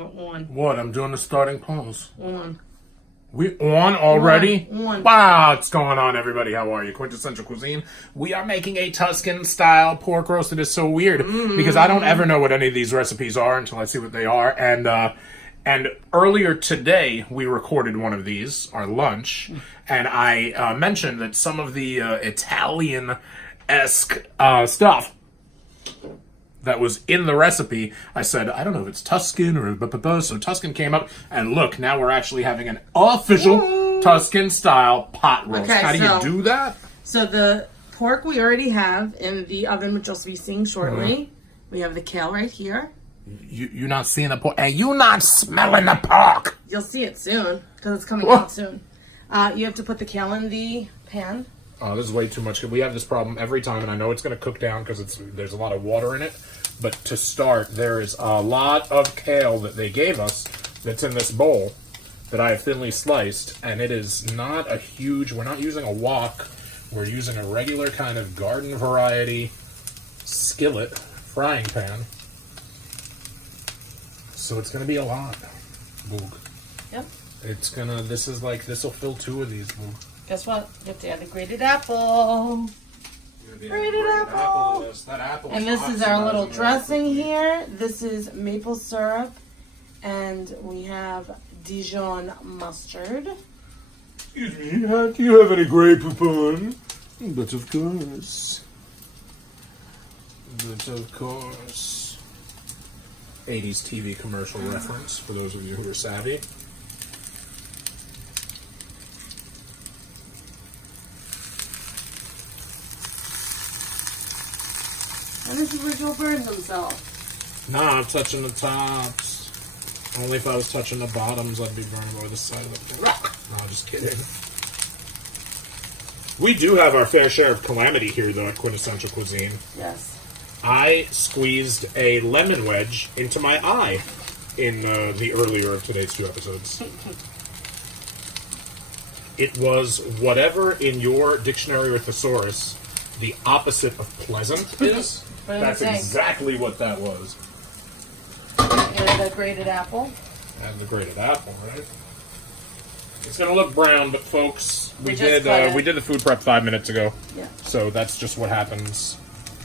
On. What? I'm doing the starting pose. On. We on already? On. Wow, what's going on, everybody? How are you? Quintessential Cuisine. We are making a Tuscan-style pork roast. It is so weird because I don't ever know what any of these recipes are until I see what they are. And earlier today, we recorded one of these, our lunch, and I mentioned that some of the Italian-esque stuff that was in the recipe, I said, I don't know if it's Tuscan or so Tuscan came up, and look, now we're actually having an official Tuscan-style pot roast. Okay, How do you do that? So the pork we already have in the oven, which you'll be seeing shortly. We have the kale right here. You're not seeing the pork, and you're not smelling the pork. You'll see it soon, because it's coming out soon. You have to put the kale in the pan. Oh, this is way too much. We have this problem every time, and I know it's going to cook down because there's a lot of water in it. But to start, there is a lot of kale that they gave us that's in this bowl that I have thinly sliced, and it is not a huge... We're not using a wok. We're using a regular kind of garden variety skillet frying pan. So it's going to be a lot. Boog. Yep. It's going to... This will fill 2 of these. Boog. Guess what? You have to add the grated apple. Grated apple. That apple. And this is our little dressing here. This is maple syrup. And we have Dijon mustard. Excuse me, do you have any Grey Poupon? But of course. 80s TV commercial reference for those of you who are savvy. And this is where Joe burns himself. Nah, I'm touching the tops. Only if I was touching the bottoms, I'd be burning over the side of the rock. No, just kidding. We do have our fair share of calamity here, though, at Quintessential Cuisine. Yes. I squeezed a lemon wedge into my eye in the earlier of today's 2 episodes. It was whatever in your dictionary or thesaurus the opposite of pleasant is. That's exactly what that was. And the grated apple. And the grated apple, right? It's gonna look brown, but folks, we did the food prep 5 minutes ago. Yeah. So that's just what happens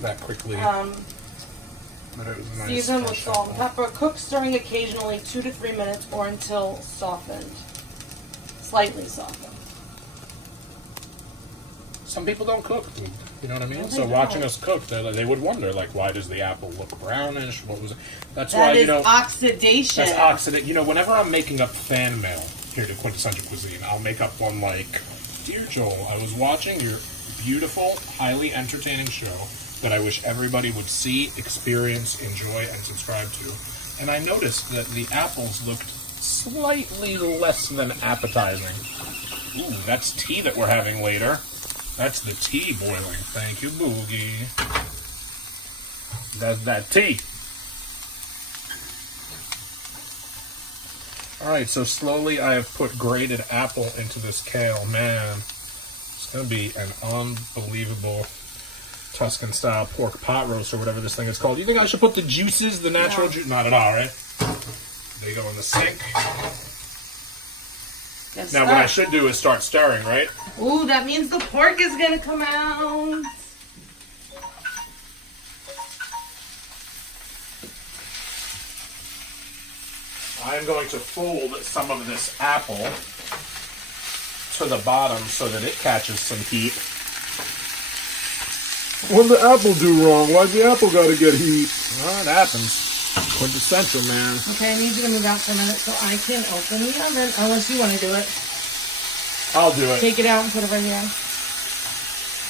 that quickly. But it was nice. Season with salt and pepper. Cook stirring occasionally 2 to 3 minutes or until softened. Slightly softened. Some people don't cook. You know what I mean? Well, So watching us cook, they would wonder, like, why does the apple look brownish? What was it? That's why, you know, oxidation. That's oxidation. You know, whenever I'm making up fan mail here to Quintessential Cuisine, I'll make up one like, Dear Joel, I was watching your beautiful, highly entertaining show that I wish everybody would see, experience, enjoy, and subscribe to. And I noticed that the apples looked slightly less than appetizing. Ooh, that's tea that we're having later. That's the tea boiling. Thank you, Boogie. That's that tea. Alright, so slowly I have put grated apple into this kale. Man, it's going to be an unbelievable Tuscan-style pork pot roast or whatever this thing is called. You think I should put the juices, the natural juice? Not at all, right? They go in the sink. Now, what I should do is start stirring, right? Ooh, that means the pork is going to come out. I'm going to fold some of this apple to the bottom so that it catches some heat. What did the apple do wrong? Why'd the apple gotta get heat? Well, it happens. Quintessential, man. Okay, I need you to move out for a minute so I can open the oven, unless you want to do it. I'll do it. Take it out and put it right here.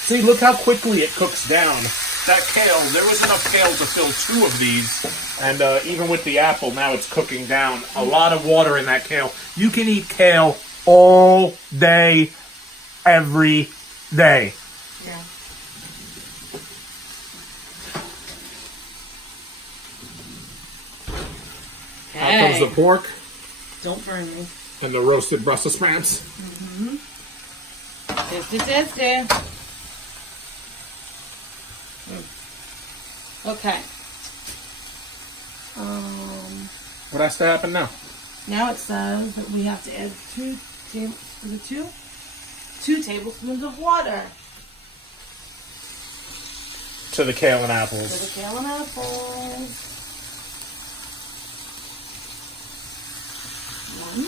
See, look how quickly it cooks down. That kale, there was enough kale to fill 2 of these, and even with the apple, now it's cooking down. A lot of water in that kale. You can eat kale all day, every day. Yeah. Out comes the pork. Don't burn me. And the roasted Brussels sprouts. Mm-hmm. Tasty. Okay. What has to happen now? Now it says that we have to add 2 tablespoons of water To the kale and to apples. the kale and apples. 1.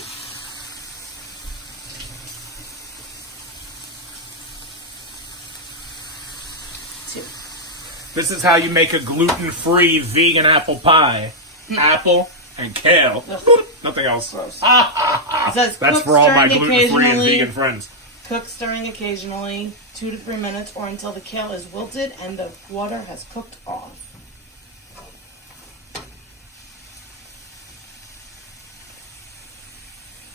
This is how you make a gluten-free vegan apple pie. Apple and kale. Nothing else. It says That's cook, for all my stirring gluten-free and occasionally. vegan friends. Cook stirring occasionally, 2 to 3 minutes, or until the kale is wilted and the water has cooked off.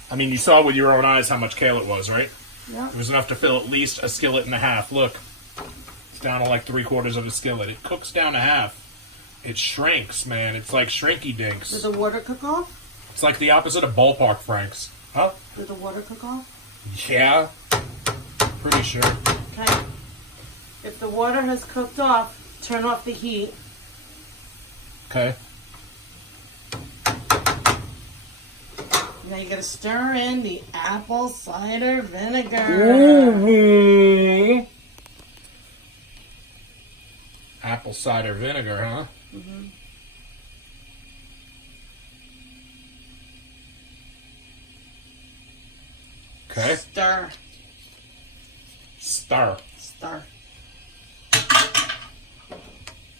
I mean, you saw with your own eyes how much kale it was, right? Yeah. It was enough to fill at least a skillet and a half. Look, it's down to like 3/4 of a skillet. It cooks down to half. It shrinks, man. It's like shrinky dinks. Did the water cook off? It's like the opposite of ballpark franks. Huh? Did the water cook off? Yeah. Pretty sure. Okay. If the water has cooked off, turn off the heat. Okay. Now you gotta stir in the apple cider vinegar. Ooh. Apple cider vinegar, huh? Mm-hmm. Okay. Stir. Stir. Stir.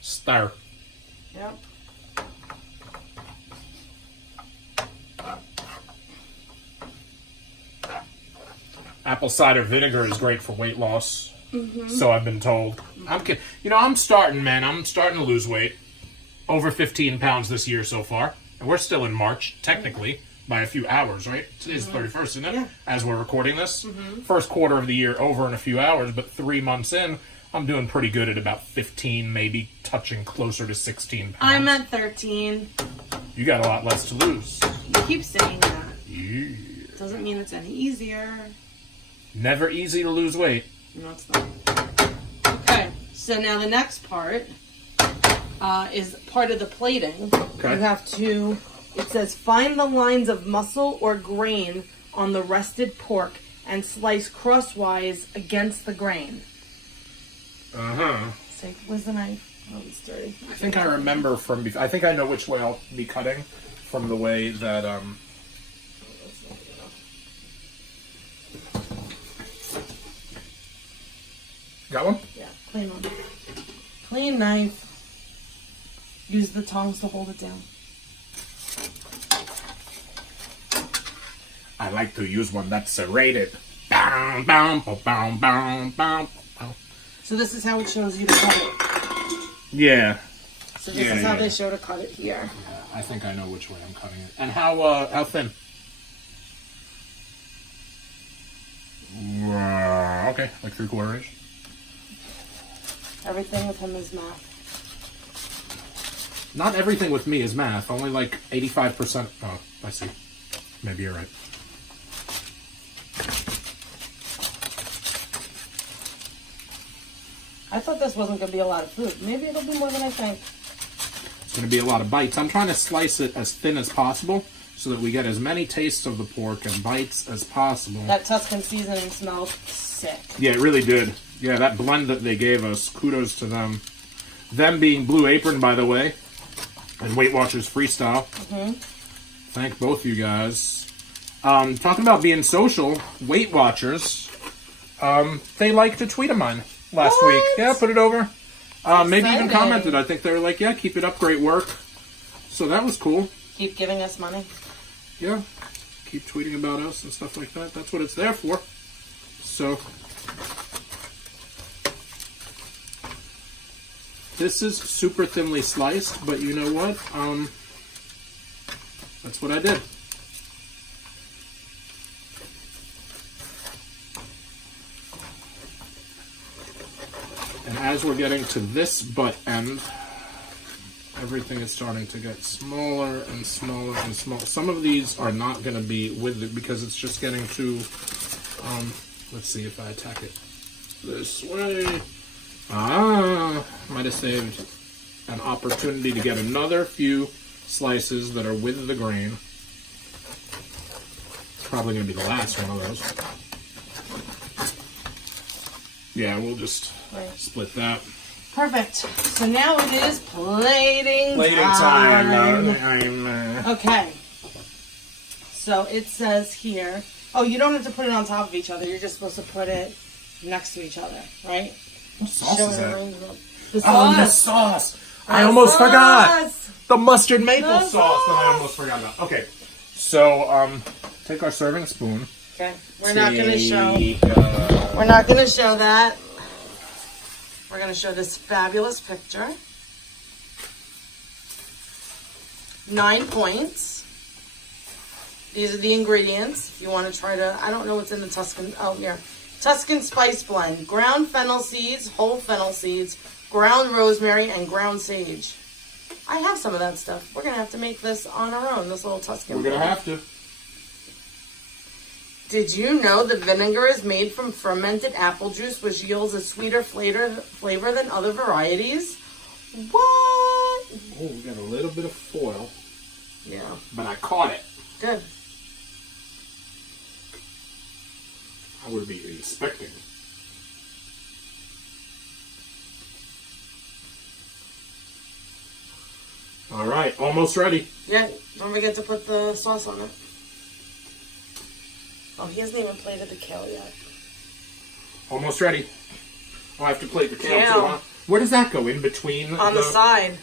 Stir. Yep. Apple cider vinegar is great for weight loss. So I've been told. I'm starting, man. I'm starting to lose weight. Over 15 pounds this year so far. And we're still in March, technically, by a few hours, right? Today's the 31st, isn't it? Yeah. As we're recording this. First quarter of the year over in a few hours, but 3 months in, I'm doing pretty good at about 15, maybe touching closer to 16 pounds. I'm at 13. You got a lot less to lose. You keep saying that. Yeah. Doesn't mean it's any easier. Never easy to lose weight. No, it's not. Okay, so now the next part is part of the plating. Okay. You have to, it says, find the lines of muscle or grain on the rested pork and slice crosswise against the grain. Uh-huh. So, where's the knife? Oh, it's dirty. I think I remember from I think I know which way I'll be cutting from the way that, Got one? Yeah, clean one. Clean knife. Use the tongs to hold it down. I like to use one that's serrated. Bow, bow, bow, bow, bow, bow. So this is how it shows you to cut it. Yeah. So this is how they show to cut it here. Yeah, I think I know which way I'm cutting it. And how thin? Okay, like 3/4 inch. Everything with him is math. Not everything with me is math. Only like 85%. Oh, I see. Maybe you're right. I thought this wasn't going to be a lot of food. Maybe it'll be more than I think. It's going to be a lot of bites. I'm trying to slice it as thin as possible so that we get as many tastes of the pork and bites as possible. That Tuscan seasoning smelled sick. Yeah, it really did. Yeah, that blend that they gave us, kudos to them. Them being Blue Apron, by the way, and Weight Watchers Freestyle. Thank both you guys. Talking about being social, Weight Watchers, they liked a tweet of mine last week. Yeah, put it over. Maybe even commented. I think they were like, yeah, keep it up, great work. So that was cool. Keep giving us money. Yeah, keep tweeting about us and stuff like that. That's what it's there for. So, this is super thinly sliced, but you know what? That's what I did. And as we're getting to this butt end, everything is starting to get smaller and smaller and smaller. Some of these are not going to be with it because it's just getting too, let's see if I attack it this way. Might have saved an opportunity to get another few slices that are with the grain. It's probably going to be the last one of those. Yeah, we'll just split that. Perfect. So now it is plating time. Okay. So it says here. Oh, you don't have to put it on top of each other. You're just supposed to put it next to each other, right? What sauce is that? The sauce. Oh, the sauce. I almost forgot. The mustard maple sauce that I almost forgot about. Okay. So, take our serving spoon. Okay. We're not going to show. We're not going to show that. We're going to show this fabulous picture. 9 points. These are the ingredients. If you want to try to, I don't know what's in the Tuscan. Oh, here. Tuscan spice blend. Ground fennel seeds, whole fennel seeds, ground rosemary, and ground sage. I have some of that stuff. We're going to have to make this on our own, this little Tuscan We're going to have to. Did you know that vinegar is made from fermented apple juice, which yields a sweeter flavor than other varieties? What? Oh, we got a little bit of foil. Yeah. But I caught it. Good. I would be expecting. All right, almost ready. Yeah, don't forget to put the sauce on it. Oh, he hasn't even plated the kale yet. Almost ready. Oh, I have to plate the kale Kale. too, huh? Where does that go? In between? On the side.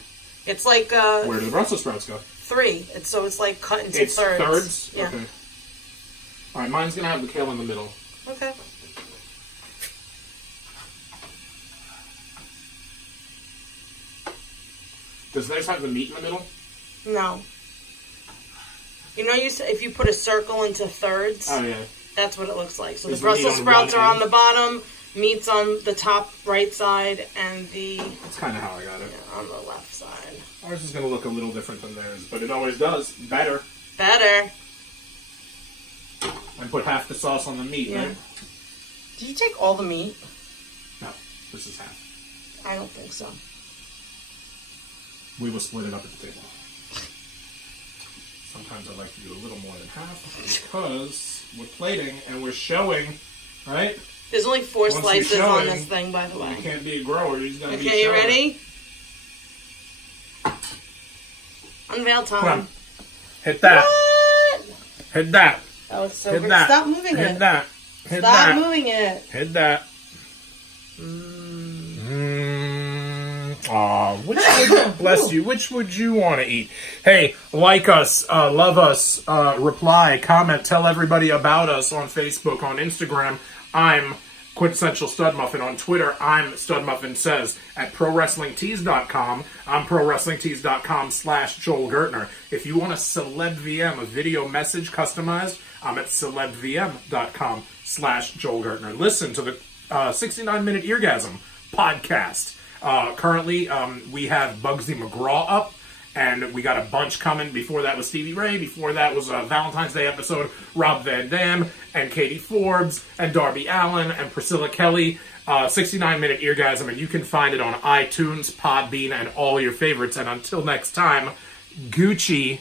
It's like Where do the Brussels sprouts go? 3. So it's like cut into It's thirds. thirds? Yeah. Okay. All right, mine's going to have the kale in the middle. Okay. Does theirs have the meat in the middle? No. You know, if you put a circle into thirds, Oh, yeah. that's what it looks like. So Is the the meat Brussels on sprouts one are on end? the bottom, meat's on the top right side, and the That's kind of how I got it. on the left side. Ours is going to look a little different than theirs, but it always does. Better. Better. And put half the sauce on the meat, Yeah. right? Did you take all the meat? No, this is half. I don't think so. We will split it up at the table. Sometimes I like to do a little more than half because we're plating and we're showing, right? There's only 4 Once you're slices on showing, this thing, by the way. You can't be a grower. You're just going to be Okay, you showing. ready? Unveil time. Come on. Hit that. What? Hit that. Oh, it's so Hit great. that. Stop moving Hit it. that. Hit Stop that. moving it. Hit that. Bless you. Which would you want to eat? Hey, like us, love us, reply, comment, tell everybody about us on Facebook, on Instagram. I'm Quintessential Stud Muffin. On Twitter, I'm Stud Muffin Says. At ProWrestlingTees.com, I'm ProWrestlingTees.com/Joel Gertner. If you want a Celeb VM, a video message customized, I'm at CelebVM.com/Joel Gertner. Listen to the 69-Minute Eargasm podcast. Currently, we have Bugsy McGraw up, and we got a bunch coming. Before that was Stevie Ray. Before that was a Valentine's Day episode. Rob Van Dam, and Katie Forbes, and Darby Allin, and Priscilla Kelly. 69-Minute Eargasm, and you can find it on iTunes, Podbean, and all your favorites. And until next time, Gucci.